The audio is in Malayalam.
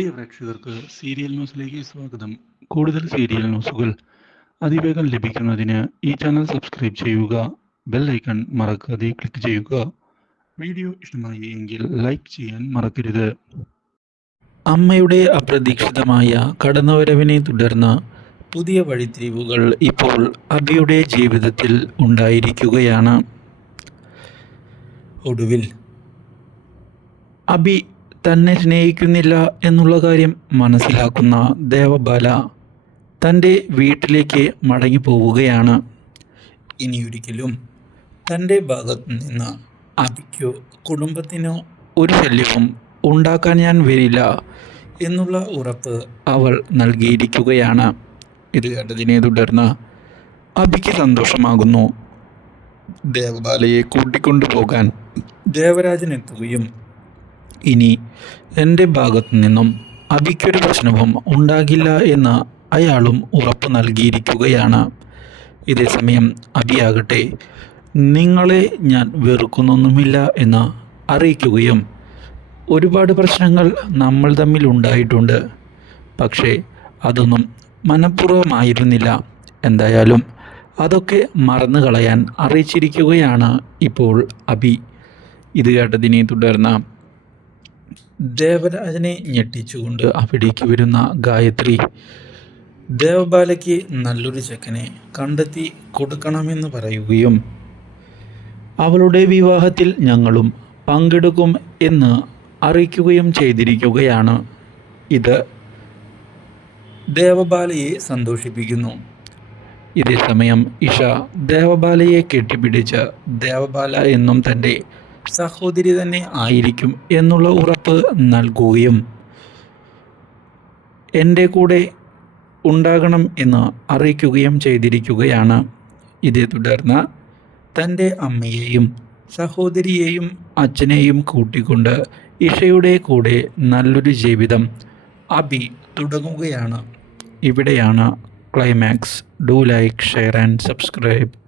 പ്രിയ പ്രേക്ഷകർക്ക് സീരിയൽ ന്യൂസിലേക്ക് സ്വാഗതം. കൂടുതൽ സീരിയൽ ന്യൂസുകൾ അതിവേഗം ലഭിക്കുന്നതിന് ഈ ചാനൽ സബ്സ്ക്രൈബ് ചെയ്യുക ബെൽ ഐക്കൺ മറക്കാതെ ക്ലിക്ക് ചെയ്യുക. വീഡിയോ ഇഷ്ടമായി എങ്കിൽ ലൈക്ക് ചെയ്യാൻ മറക്കരുത്. അമ്മയുടെ അപ്രതീക്ഷിതമായ കടന്നുവരവിനെ തുടർന്ന് പുതിയ വഴിത്തിരിവുകൾ ഇപ്പോൾ അബിയുടെ ജീവിതത്തിൽ ഉണ്ടായിരിക്കുകയാണ്. ഒടുവിൽ അബി തന്നെ സ്നേഹിക്കുന്നില്ല എന്നുള്ള കാര്യം മനസ്സിലാക്കുന്ന ദേവബാല തന്റെ വീട്ടിലേക്ക് മടങ്ങി പോവുകയാണ് ഇനിയൊരിക്കലും തന്റെ ഭാഗത്തു നിന്ന് അബിക്കോ കുടുംബത്തിനോ ഒരു ശല്യവും ഉണ്ടാക്കാൻ ഞാൻ വരില്ല എന്നുള്ള ഉറപ്പ് അവൾ നൽകിയിരിക്കുകയാണ്. ഇത് കേട്ടതിനെ തുടർന്ന് അബിക്ക് സന്തോഷമാകുന്നു. ദേവബാലയെ കൂട്ടിക്കൊണ്ടു പോകാൻ ദേവരാജൻ എത്തുകയും ഇനി എന്റെ ഭാഗത്തു നിന്നും അബിക്കൊരു പ്രശ്നവും ഉണ്ടാകില്ല എന്ന് അയാളും ഉറപ്പ് നൽകിയിരിക്കുകയാണ്. ഇതേസമയം അബിയാകട്ടെ നിങ്ങളെ ഞാൻ വെറുക്കുന്നൊന്നുമില്ല എന്ന് അറിയിക്കുകയും ഒരുപാട് പ്രശ്നങ്ങൾ നമ്മൾ തമ്മിൽ ഉണ്ടായിട്ടുണ്ട്. പക്ഷേ അതൊന്നും മനഃപൂർവമായിരുന്നില്ല. എന്തായാലും അതൊക്കെ മറന്നു കളയാൻ അറിയിച്ചിരിക്കുകയാണ് ഇപ്പോൾ അബി. ഇത് കേട്ടതിനെ തുടർന്ന് ദേവരാജനെ ഞെട്ടിച്ചുകൊണ്ട് അവിടേക്ക് വരുന്ന ഗായത്രി ദേവബാലയ്ക്ക് നല്ലൊരു ചെക്കനെ കണ്ടെത്തി കൊടുക്കണമെന്ന് പറയുകയും അവളുടെ വിവാഹത്തിൽ ഞങ്ങളും പങ്കെടുക്കും എന്ന് അറിയിക്കുകയും ചെയ്തിരിക്കുകയാണ്. ഇത് ദേവബാലയെ സന്തോഷിപ്പിക്കുന്നു. ഇതേസമയം ഇഷ ദേവബാലയെ കെട്ടിപ്പിടിച്ച് ദേവബാല എന്നും തന്റെ സഹോദരി തന്നെ ആയിരിക്കും എന്നുള്ള ഉറപ്പ് നൽകുകയും എന്റെ കൂടെ ഉണ്ടാകണം എന്ന് അറിയിക്കുകയും ചെയ്തിരിക്കുകയാണ്. ഇതേ തുടർന്ന് തന്റെ അമ്മയെയും സഹോദരിയെയും അച്ഛനെയും കൂട്ടിക്കൊണ്ട് ഇഷയുടെ കൂടെ നല്ലൊരു ജീവിതം അബി തുടങ്ങുകയാണ്. ഇവിടെയാണ് climax do like share and subscribe